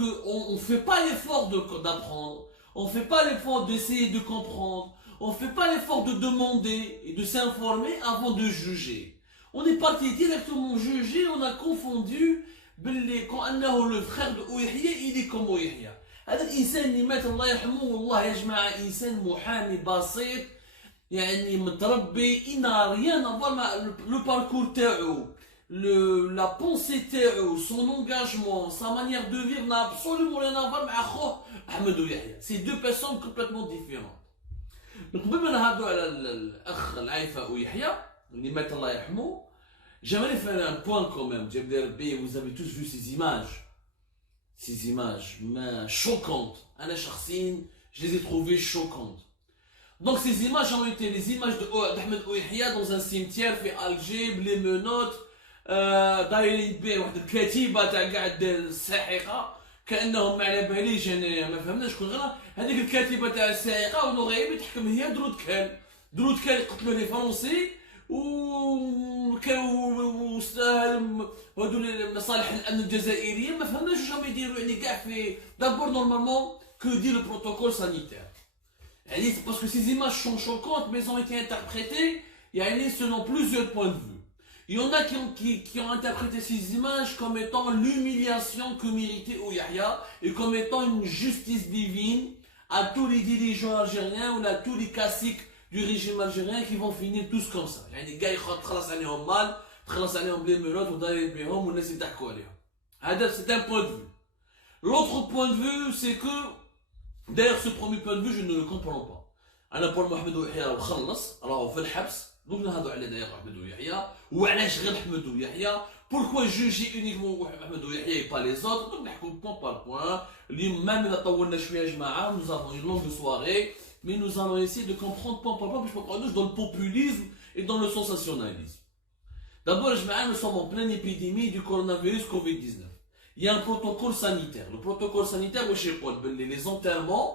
qu'on ne fait pas l'effort d'apprendre, on ne fait pas l'effort d'essayer de comprendre, on ne fait pas l'effort de demander et de s'informer avant de juger. On est parti directement juger, on a confondu كأنه le frère de Ouihya, il est comme Ouihya. هذا الإنسان اللي مات الله يرحمه والله يا جماعة إنسان محامي بسيط يعني متربي il n'a rien à voir le parcours تاعو la pensée تاعو son engagement sa manière de vivre n'a absolument rien à voir مع خوه أحمد ويحيى. C'est deux personnes complètement différentes. Donc قبل ما نهضروا على الأخ العايفة ويحيى اللي مات الله يرحمه, j'aimerais faire un point quand même. Vous avez tous vu ces images. Ces images choquantes. Je les ai trouvées choquantes. Donc ces images ont été les images d'Ahmed Ouihya dans un cimetière fait Alger, les menottes, دايرين بيه واحد الكتيبة تاع قاع الساحقة كأنهم ما على باليش أنا ما فهمناش شكون غير هذيك الكتيبة تاع الساحقة ونغيب تحكم هي درود كال قتلوا لي فرنسي وكانوا هادو مصالح الامن الجزائريه ما فهمناش واش راهم يديروا يعني كاع في دابور نورمالمون كو دي لو بروتوكول سانيتير يعني باسكو سي ايماج سون شوكونت مي ont été interprétées يعني selon plusieurs points de vue. Il y en a qui ont interprété ces images comme étant l'humiliation que méritait Ouihya et comme étant une justice divine à tous les dirigeants algériens ou à tous les caciques du régime algérien qui vont finir tous comme ça. يعني كاع تخلص عليهم مال, تخلص عليهم بلي ميلود ودايرين بهم والناس يضحكوا عليهم. هذا c'est un point de vue. L'autre point de vue c'est que d'ailleurs ce premier point de vue je ne le comprends pas. انا بور محمد ويحيى راه خلص راهو في الحبس. دوك نهضروا على داير محمد ويحيى وعلاش غير محمد ويحيى. Pourquoi juger uniquement محمد ويحيى et pas les autres. دوك نحكوا point par point. اليوم même اذا طولنا شويه يا جماعه nous avons une longue soirée. Mais nous allons essayer de comprendre point par point, puis je peux dans le populisme et dans le sensationnalisme. D'abord, nous sommes en pleine épidémie du coronavirus Covid-19. Il y a un protocole sanitaire. Le protocole sanitaire, les enterrements,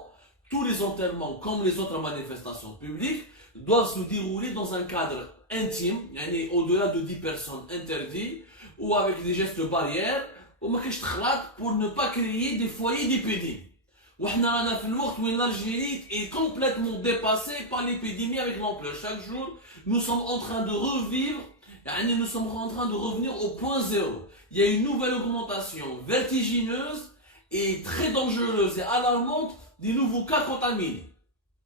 tous les enterrements, comme les autres manifestations publiques, doivent se dérouler dans un cadre intime, au-delà de 10 personnes interdites, ou avec des gestes barrières, pour ne pas créer des foyers d'épidémie. وحنا رانا في الوقت وين l'Algérie est complètement dépassée par l'épidémie avec l'ampleur. Chaque jour, nous sommes en train de revivre, nous sommes en train de revenir au point zéro. Il y a une nouvelle augmentation vertigineuse et très dangereuse et alarmante des nouveaux cas contaminés.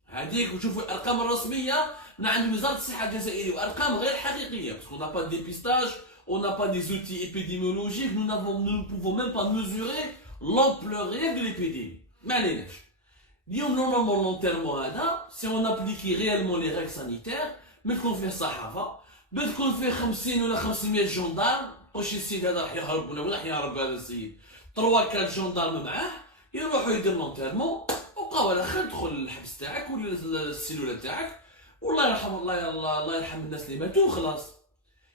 هذيك وشوفوا الأرقام الرسمية من عند وزارة الصحة الجزائرية وأرقام غير حقيقية parce qu'on n'a pas de dépistage, on n'a pas des outils épidémiologiques, nous ne pouvons même pas mesurer l'ampleur réelle de l'épidémie. ما عليناش اليوم نورمالمون لونتيرمون هذا سي اون ابليكي ريالمون لي ريغ سانيتير ما تكون فيه صحافه ما تكون فيه 50 ولا 500 جندار واش السيد هذا راح يهرب ولا راح يهرب هذا السيد 3 4 جندار معاه يروحوا يدير لونتيرمون وبقاو على خير تدخل الحبس تاعك ولا السيلوله تاعك والله يرحم الله يرحم الناس اللي ماتوا وخلاص.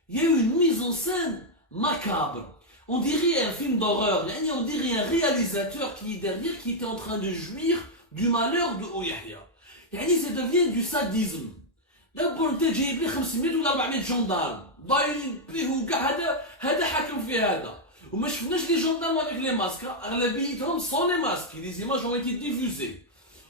Il y a eu une mise en scène macabre. On dirait un film d'horreur, on dirait un réalisateur qui est derrière, qui était en train de jouir du malheur de Ouihya. Ça devient du sadisme. D'abord, انت جايب لي 500 ولا 400 جندار ضايرين بيه وكاع هذا حاكم في هذا وما شفناش لي جندار avec les masques. اغلبيتهم sans les masques. Les images ont été diffusées.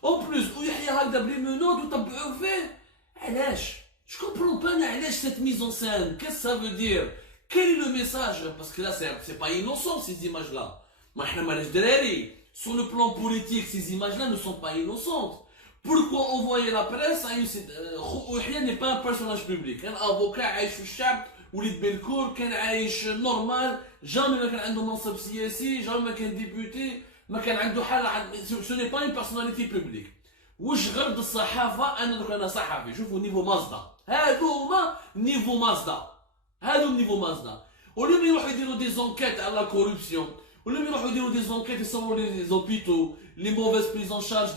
En plus, Ouihya هكذا بلي منود وطبعوا فيه. علاش؟ Je comprends pas علاش cette mise en scène. Qu'est-ce que ça veut dire? Quel est le message? Parce que là, c'est pas innocent ces images-là. Sur le plan politique, ces images-là ne sont pas innocentes. Pourquoi envoyer la presse à une... Ouihya n'est pas un personnage public. Un avocat عايش في الشعب وليد بالكور كان عايش نورمال jamais ما كان عنده منصب سياسي jamais ما كان ديبوتي ما كان عنده حل ce n'est pas une personnalité publique. واش غرض الصحافة أنا صحفي شوفوا نيفو مازدا هادو هما نيفو مازدا هذا النيفو مازدا ولما يروحوا يديروا دي زونكيت على لا كوربسيون ولما يروحوا يديروا دي زونكيت يصوروا لي زوبيتو لي موفيز بريز ان شارج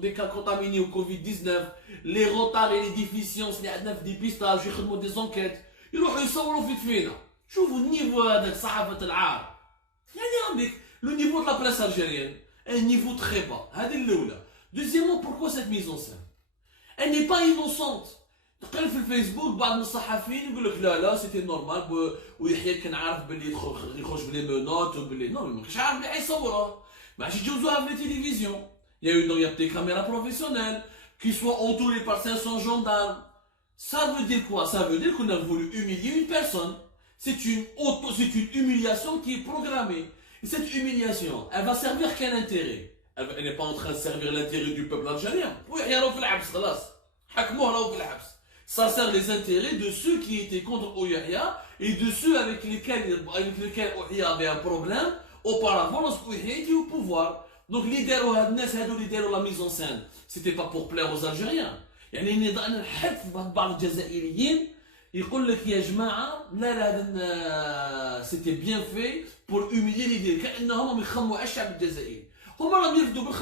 دي كا كونتاميني او كوفيد 19 لي روتار لي ديفيسيونس اللي عندنا في ديبيستاج يخدموا دي زونكيت يروحوا يصوروا في فينا. شوفوا النيفو هذاك صحافة العار عندك لو نيفو de la presse algérienne un niveau très bas. هذه الأولى. Deuxièmement, pourquoi cette mise en scène? Elle n'est pas innocente. تقرا في الفيسبوك بعض من الصحفيين يقول لك لا سيتي نورمال ويحيى كان عارف باللي يخرج بلي مونوت وباللي نو ما كانش عارف بلي حيصوره Mais j'ai joué avec les télévisions. Il y a des caméras professionnelles qui soient entourées par 500 gendarmes. Ça veut dire quoi? Ça veut dire qu'on a voulu humilier une personne. C'est une humiliation qui est programmée. Et cette humiliation, elle va servir quel intérêt? Elle n'est pas en train de servir l'intérêt du peuple algérien. Oui, il y a ça sert les intérêts de ceux qui étaient contre Ouyahia et de ceux avec lesquels Ouyahia avait un problème auparavant lorsque Ouyahia était au pouvoir. Donc l'idée de la mise en scène, c'était pas pour plaire aux Algériens. يعني أنا نحب بعض الجزائريين يقول لك يا جماعة لا c'était bien fait pour humilier l'idée كأنهم يخموا على الشعب الجزائري. هما راهم يرفدوا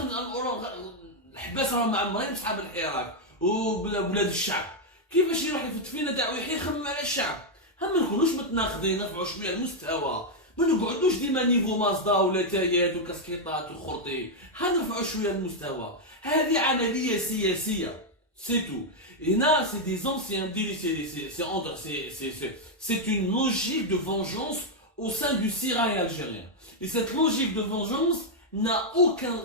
الحباس راهم معمرين بصحاب الحراك وبلاد الشعب. كيفاش يروح يفت فينا تاع يخمم على الشعب؟ هم ما نكونوش متناقضين نرفعوا شويه المستوى. ما نقعدوش ديما نيفو مازدا ولا تايات وكاسكيطات وخرطي. نرفعوا شويه المستوى. هذه عمليه سياسيه. C'est tout. Et là, c'est des anciens, c'est une logique de vengeance au sein du Sirail algérien. Et cette logique de vengeance n'a aucun,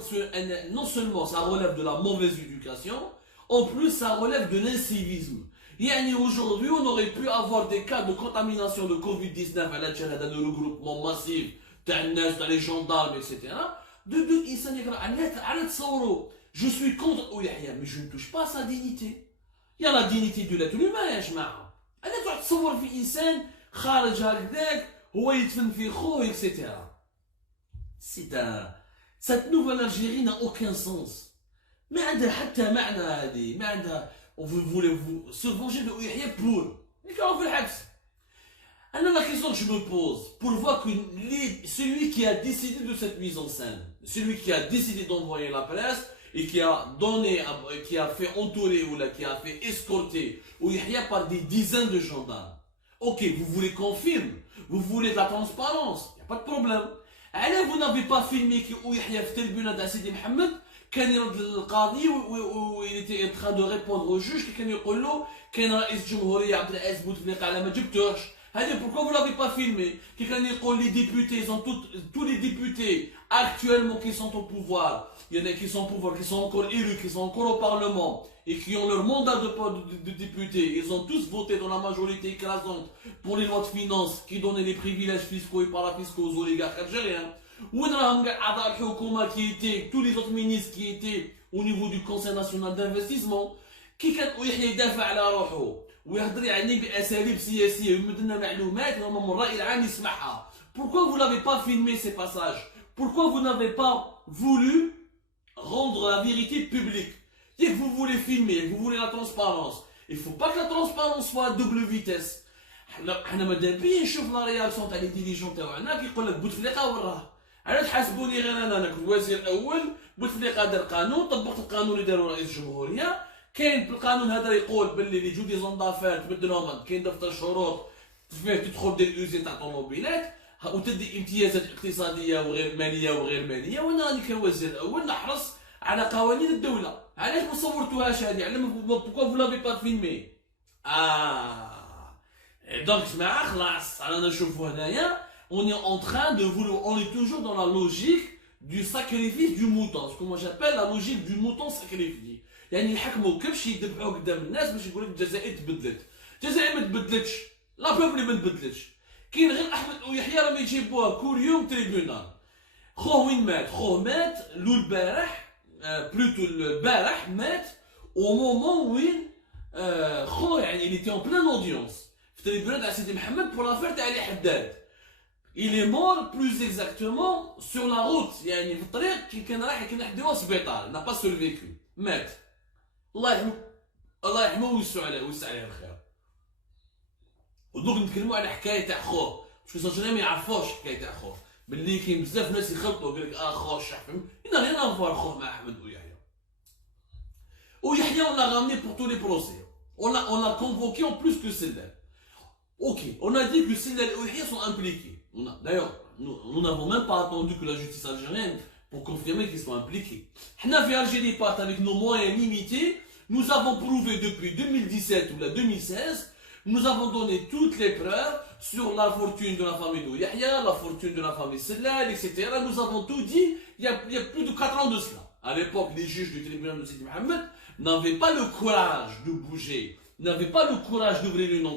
non seulement ça relève de la mauvaise éducation, en plus ça relève de l'incivisme. Et aujourd'hui, on aurait pu avoir des cas de contamination de Covid-19 à l'Algérie, dans le regroupement massif, dans les gendarmes, etc. Je suis contre Ouyahia, mais je ne touche pas à sa dignité. Il y a la dignité de l'être humain, يا جماعة. أنا تروح تصور في إنسان خارج هكذاك هو يدفن في خوه, etc. Cette nouvelle Algérie n'a aucun sens. ما عندها حتى معنى هذه, ما عندها. Vous voulez vous se venger de Ouyahia pour. يكرهوا في الحبس. Alors la question que je me pose, pour voir que celui qui a décidé de cette mise en scène, celui qui a décidé d'envoyer la presse, et qui a donné, qui a fait entourer ou là, qui a fait escorter Ouyahia par des dizaines de gendarmes. Ok, vous voulez qu'on filme, vous voulez de la transparence, il n'y a pas de problème. Alors vous n'avez pas filmé que Ouyahia في tribunal de Sidi Mohamed كان يرد للقاضي il était en train de répondre au juge qui كان يقول له كان رئيس الجمهورية عبد العزيز بوتفليقة على ما جبتوش. Pourquoi vous ne l'avez pas filmé? Les députés, tous les députés actuellement qui sont au pouvoir, il y en a qui sont au pouvoir, qui sont encore élus, qui sont encore au Parlement et qui ont leur mandat de député, ils ont tous voté dans la majorité écrasante pour les lois de finances qui donnaient les privilèges fiscaux et parafiscaux aux oligarques algériens. Ou qui étaient, tous les autres ministres qui étaient au niveau du Conseil national d'investissement, qui يدافع على روحه ويهضر يعني باساليب سياسيه ويمد لنا معلومات من الراي العام يسمعها. Pourquoi vous n'avez pas filmé ces passages? Pourquoi vous n'avez pas voulu rendre la vérité publique? Dès que vous voulez filmer, vous voulez la transparence, il ne faut pas que la transparence soit à double vitesse. احنا ماذا بيا نشوف لا رياكسيون تاع لي ديريجون تاعنا كيقول لك بوتفليقه وراه. علاش تحاسبوني غير انا كنت الوزير الاول بوتفليقه دار قانون طبقت القانون اللي داروا رئيس الجمهوريه. كاين بالقانون هذا يقول باللي اللي يجوا دي زوندافير تبدلهم كاين دفتر شروط فيه تدخل دير الاوزين تاع طوموبيلات وتدي امتيازات اقتصاديه وغير ماليه وغير ماليه. وانا راني كوزير الاول نحرص على قوانين الدوله. علاش ما صورتوهاش هذه؟ على بوكو فو لافي با فيلمي. دونك جماعه خلاص رانا نشوفوا هنايا on est en train de vouloir, on est toujours dans la logique du sacrifice du mouton, ce que moi j'appelle la logique du mouton sacrifié. يعني يحكموا كلشي يذبحوا قدام الناس باش يقول لك الجزائر تبدلت. الجزائر ما تبدلتش، لا بوبلي ما تبدلتش. كاين غير احمد ويحيى راهم يجيبوها كل يوم تريبيونال. خوه وين مات؟ خوه مات لو البارح بلوتو البارح مات au moment وين خوه يعني il était en pleine audience في تريبيونال تاع سيدي محمد pour l'affaire تاع علي حداد. Il est mort plus exactement sur la route يعني في الطريق كي كان رايح كان يحدوه سبيطار n'a pas survécu مات. الله يرحمه ويوسع عليه الخير. ودوك نتكلموا على حكايه تاع خوه باسكو الجيران ما يعرفوش حكايه تاع خوه باللي كاين بزاف ناس يخلطوا يقول لك خوه الشحفم il n'a rien à voir خوه مع احمد ويحيى on l'a ramené pour tous les procès on l'a convoqué en plus que Sellal. Ok, on a dit que Sellal et Ouyahia sont impliqués. D'ailleurs nous n'avons même pas attendu que la justice algérienne pour confirmer qu'ils sont impliqués. Hna fi Algérie part avec nos moyens limités, nous avons prouvé depuis 2017 ou la 2016, nous avons donné toutes les preuves sur la fortune de la famille de Yahya, la fortune de la famille Sellal, etc. Nous avons tout dit il y a plus de 4 ans de cela. À l'époque, les juges du tribunal de Sidi Mohamed n'avaient pas le courage de bouger, n'avaient pas le courage d'ouvrir une enquête.